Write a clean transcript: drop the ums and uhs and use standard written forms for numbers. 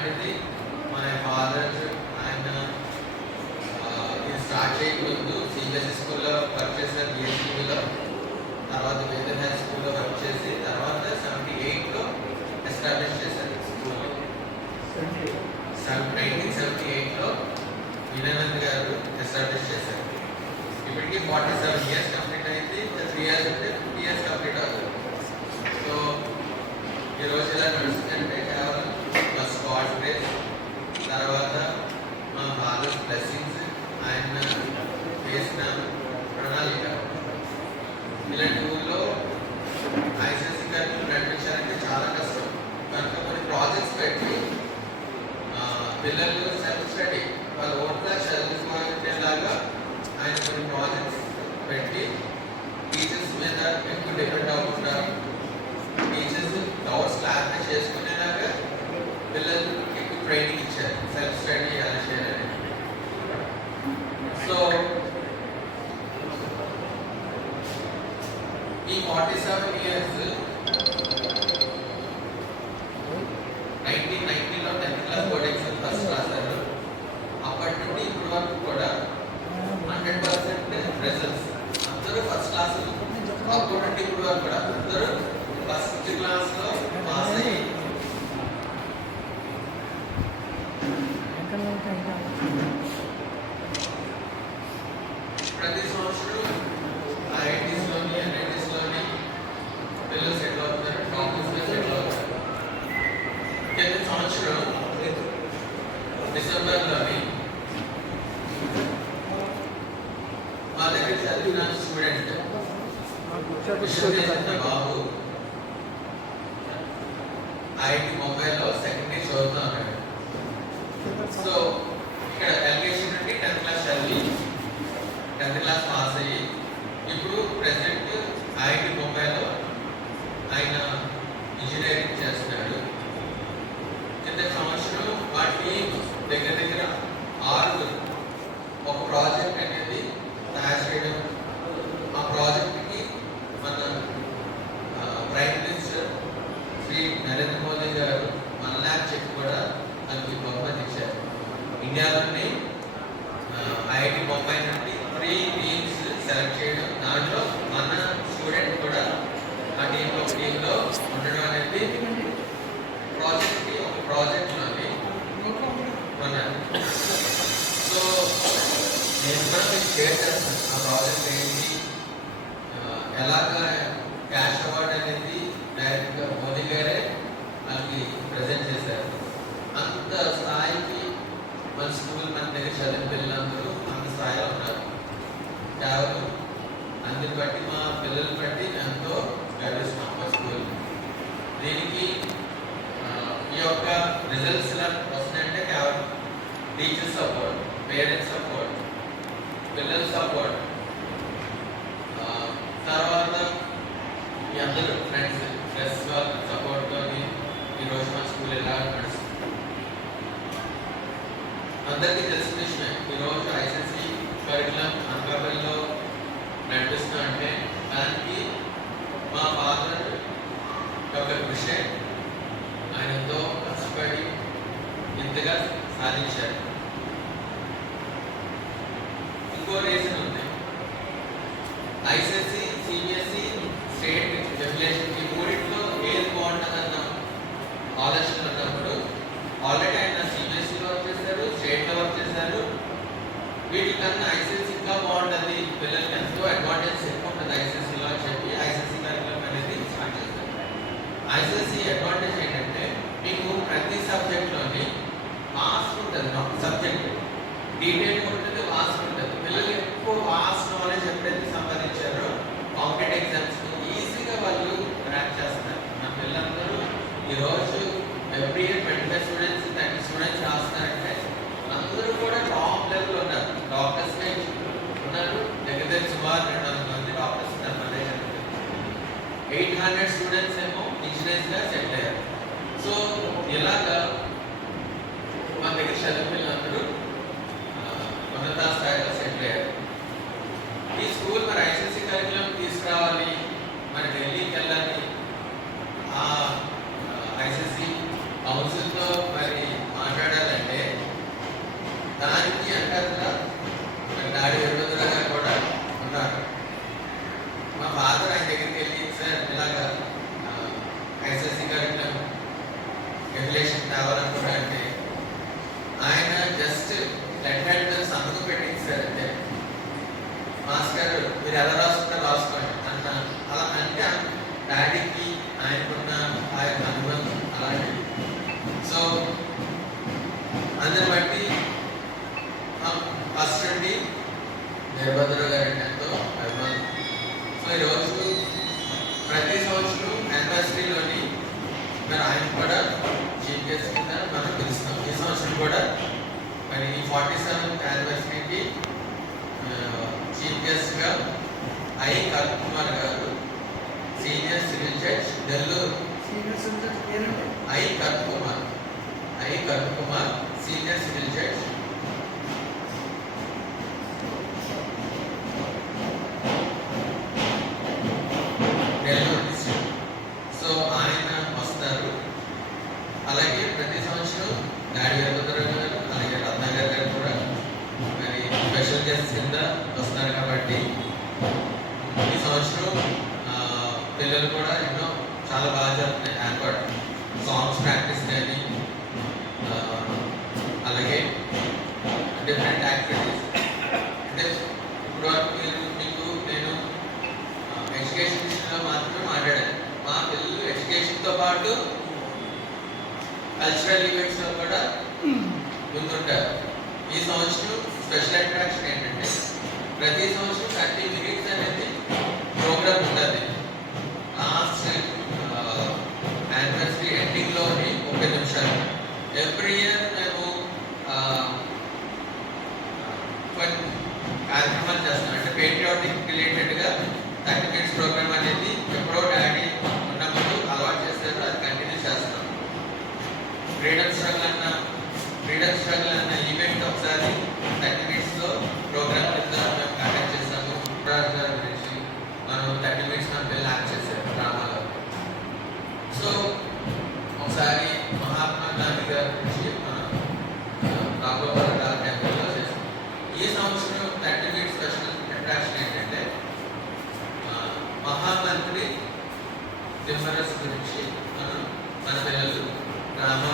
అలాంటిది మన ఫాదర్ ఆయన ఇది స్టార్ట్ చేయకముందు సిబిఎస్ఈ స్కూల్లో వర్క్ చేశారు, బిఎస్టీవీలో. తర్వాత వేదర్ హై స్కూల్లో వర్క్ చేసి తర్వాత 78లో ఎస్టాబ్లిష్ చేశారు స్కూల్. 1978లో వినయనంద్ గారు ఎస్టాబ్లిష్ చేశారు. ఇప్పటికీ 47 ఇయర్స్ కంప్లీట్ అయింది. 3 ఇయర్స్ అంటే 50 ఇయర్స్ కంప్లీట్ అవుతుంది. సో ఈరోజు ఇలా నడుస్తుందంటే కేవలం మా స్క్వాడ్ గ్రేస్, తర్వాత మా ఫాదర్స్ బ్లెస్సింగ్స్, ఆయన చేసిన ప్రణాళిక. ఇలాంటి ఊళ్ళో ఐసిఎస్సి గారిని నడిపించాలంటే చాలా కష్టం. కనుక కొన్ని ప్రాజెక్ట్స్ పెట్టి పిల్లలు సెల్ఫ్ స్టడీ వాళ్ళ ఓట్గా చదువుకునేలాగా ఆయన కొన్ని ప్రాజెక్ట్స్ పెట్టి టీచర్స్ మీద ఎక్కువ డిపెండ్ అవ్వకుండా టీచర్స్ డౌట్స్ క్లారిఫై చేసుకునేలాగా పిల్లలకు ఎక్కువ ట్రైనింగ్ ఇచ్చారు, సెల్ఫ్ స్టడీ ఎలా చేయాలని. సో ఈ 47 ఇయర్స్ 1990లో 10th class board exam first రాశారు. అప్పటి నుండి ఇప్పటి వరకు కూడా 100% రిజల్ట్స్. అందరూ ఫస్ట్ క్లాస్. అప్పటి నుండి ఇప్పటి వరకు కూడా అందరూ ఫస్ట్ క్లాస్లో పాస్ అయ్యి ప్రతి సంవత్సరం ఐఐటీస్లోని ఎన్ఐటీస్లోని పిల్లలు సెటిల్ అవుతున్నారు, డాక్టర్స్గా సెటిల్ అవుతారు. కింద సంవత్సరం డిసెంబర్లోని మా దగ్గర చదివిన స్టూడెంట్ విశ్వదేశంత బాబు ఐఐటి ముంబైలో సెకండ్ ఇయర్ చదువుతా ఉన్నాడు. సో ఇక్కడ ఎల్కేజీ నుండి 10th క్లాస్ చదివి 10th క్లాస్ పాస్ అయ్యి ఇప్పుడు ప్రెసిడెంట్ ఐఐటి ముంబైలో ఆయన ఇంజనీరింగ్ చేస్తున్నాడు. కింద సంవత్సరం మా టీం దగ్గర దగ్గర 6 ఒక ప్రాజెక్ట్ అనేది తయారు చేయడం. ఆ ప్రాజెక్ట్కి మన ప్రైమ్ మినిస్టర్ శ్రీ నరేంద్ర మోదీ గారు 1 lakh చెక్ కూడా మనకి బహుమతి ఇచ్చారు. ఇండియాలోని ఐఐటి ముంబై నుండి 3 టీమ్స్ సెలెక్ట్ చేయడం, దాంట్లో మన స్టూడెంట్ కూడా ఆ టీంలో ఉండడం అనేది ప్రాజెక్ట్కి ఒక ప్రాజెక్ట్లోని ఉన్నారు. సో నేను కూడా మీకు షేర్ చేస్తాను ఆ ప్రాజెక్ట్ ఏంటి, ఎలాగా క్యాష్ అవార్డ్ అనేది డైరెక్ట్గా మోదీ గారే మనకి ప్రజెంట్ చేశారు. అంత స్థాయికి మన స్కూల్ మన దగ్గర చదివిన పిల్లలందరూ అంత స్థాయిలో ఉన్నారు. కేవలం అందుని బట్టి మా పిల్లలు బట్టి ఎంతో గర్విస్తున్నాం మా స్కూల్. దీనికి ఈ యొక్క రిజల్ట్స్ ఎలా వస్తున్నాయంటే కేవలం టీచర్స్ సపోర్ట్, పేరెంట్స్ సపోర్ట్, పిల్లల సపోర్ట్, తర్వాత మీ అందరూ ఫ్రెండ్స్ ప్లస్ వాళ్ళ సపోర్ట్తో ఈరోజు మా స్కూల్ ఎలా నడుస్తుంది. అందరికీ తెలిసిన విషయం, ఈరోజు ఐసిఎస్సి కరికులం అనకాపల్లిలో నడిపిస్తున్నా అంటే దానికి మా ఫాదర్ యొక్క కృషి. ఆయన ఎంతో కష్టపడి ఇంతగా సాధించారు. ఇంకో రీజన్ ఉంది. ఐసిఎస్సి, సిబిఎస్ఈ, స్టేట్ రెగ్యులేషన్ ఈ మూడింటిలో ఏది బాగుంటుందన్న ఆలోచన ఉన్నప్పుడు ఆల్రెడీ ఆయన సిబిఎస్ఈలో వర్క్ చేశారు, స్టేట్లో వర్క్ చేశారు. వీటికన్నా ఐసిఎస్సి ఇంకా బాగుంటుంది, పిల్లలకి ఎంతో అడ్వాంటేజ్ ఎక్కువ ఉంటుంది ఐసిఎస్సిలో అని చెప్పి ఐసిఎస్సి కరికులం అనేది స్టార్ట్ చేస్తారు. ఐసిఎస్సి అడ్వాంటేజ్ ఏంటంటే మీకు ప్రతి సబ్జెక్ట్లోని వాస్ట్ ఉంటుంది. ఒక సబ్జెక్ట్ డీటెయిల్ ఉంటుంది, వాస్ట్ ఉంటుంది. పిల్లలు ఎక్కువ వాస్ట్ నాలెడ్జ్ ఎప్పుడైతే సంపాదించారో కాంపిటేటివ్ ఎగ్జామ్స్ ఈజీగా వాళ్ళు క్రాక్ చేస్తారు. మన పిల్లలందరూ ఈరోజు ఎవ్రీ ఇయర్ 25 స్టూడెంట్స్ 30 స్టూడెంట్స్ రాస్తున్నారంటే అందరూ కూడా టాప్ లెవెల్ ఉన్నారు. డాక్టర్స్ ఉన్నారు, దగ్గర దగ్గర సుమారు 200 మంది డాక్టర్స్ ఉన్నారు మన దగ్గర. 800 స్టూడెంట్స్ ఏమో ఇంజనీర్స్గా సెటిల్ అయ్యారు. సో ఇలాగా మన దగ్గర చదివిన పిల్లలందరూ ఉన్నత స్థాయిలో సెటిల్ అయ్యారు. ఈ స్కూల్ మరి ఐసిఎస్సి కరికులం తీసుకురావాలి, మరి ఢిల్లీకి వెళ్ళాలి, ఆ ఐసిఎస్సి కౌన్సిల్తో మరి రెగ్యులేషన్ తేవాలనుకుంటా అంటే ఆయన జస్ట్ లెట్ హ్యాండ్ సంతకం పెట్టించారంటే మాస్టర్ మీరు ఎలా రాసుకుంటారో రాసుకోండి అన్న అలా అంటే డాడీకి ఆయనకున్న ఆ యొక్క అనుబంధం అలాంటిది. సో అందరి బట్టి ఫస్ట్ నుండి వీరభద్ర గారి ఎంతో అభిమానం. సో ఈరోజు ప్రతి సంవత్సరం యానివర్సరీలోని మరి ఆయన కూడా చీఫ్ గెస్ట్ కింద మనం పిలుస్తాం. ఈ సంవత్సరం కూడా మరి 47th యానివర్సరీకి చీఫ్ గెస్ట్గా ఐ కరుణ్ కుమార్ గారు, senior civil judge Nellore. I Karun Kumar senior civil judge Nellore district. So ఆయన వస్తారు. అలాగే ప్రతి సంవత్సరం నాయుడు వీరభద్రరావు గారు అలాగే రత్నాకర్ గారు కూడా మరి స్పెషల్ గెస్ట్ కింద వస్తున్నారు. కాబట్టి ఈ సంవత్సరం పిల్లలు కూడా ఎన్నో చాలా బాగా జరుగుతున్నాయి. ఏర్పాటు సాంగ్స్ ప్రాక్టీస్ కానీ అలాగే డిఫరెంట్ యాక్టివిటీస్. అంటే ఇప్పటివరకు మీకు నేను ఎడ్యుకేషన్ విషయంలో మాత్రమే మాట్లాడాను. మా పిల్లలు ఎడ్యుకేషన్తో పాటు కల్చరల్ ఈవెంట్స్లో కూడా ముందుంటారు. ఈ సంవత్సరం స్పెషల్ అట్రాక్షన్ ఏంటంటే ప్రతి సంవత్సరం 30 minutes అనేది ప్రోగ్రామ్ ఉంటుంది. లాస్ట్ యానివర్సరీ ఎండింగ్లోని 30 నిమిషాలు. ఎవ్రీ ఇయర్ మేము కొన్ని కార్యక్రమాలు చేస్తాం. అంటే పేట్రియాటిక్ రిలేటెడ్గా 30 minutes ప్రోగ్రామ్ అనేది ఎప్పుడో డాడీ ఉన్నప్పుడు అలవాటు చేస్తారు. అది కంటిన్యూ చేస్తాం. ఫ్రీడమ్ స్ట్రగుల్ అన్న ఈవెంట్ ఒకసారి 30 minutes ప్రోగ్రామ్ కింద మేము కండక్ట్ చేస్తాము. గారి గురించి మనం 30 minutes మన పిల్లలు యాక్ట్ చేశారు డ్రామాలో. సో ఒకసారి మహాత్మా గాంధీ గారి గురించి మనం రాఘోపాల టెంపుల్లో చేస్తాం. ఈ సంవత్సరం 30 minutes స్పెషల్ అట్రాక్షన్ ఏంటంటే మహామంత్రి దిమ్మరస్ గురించి మన పిల్లలు డ్రామా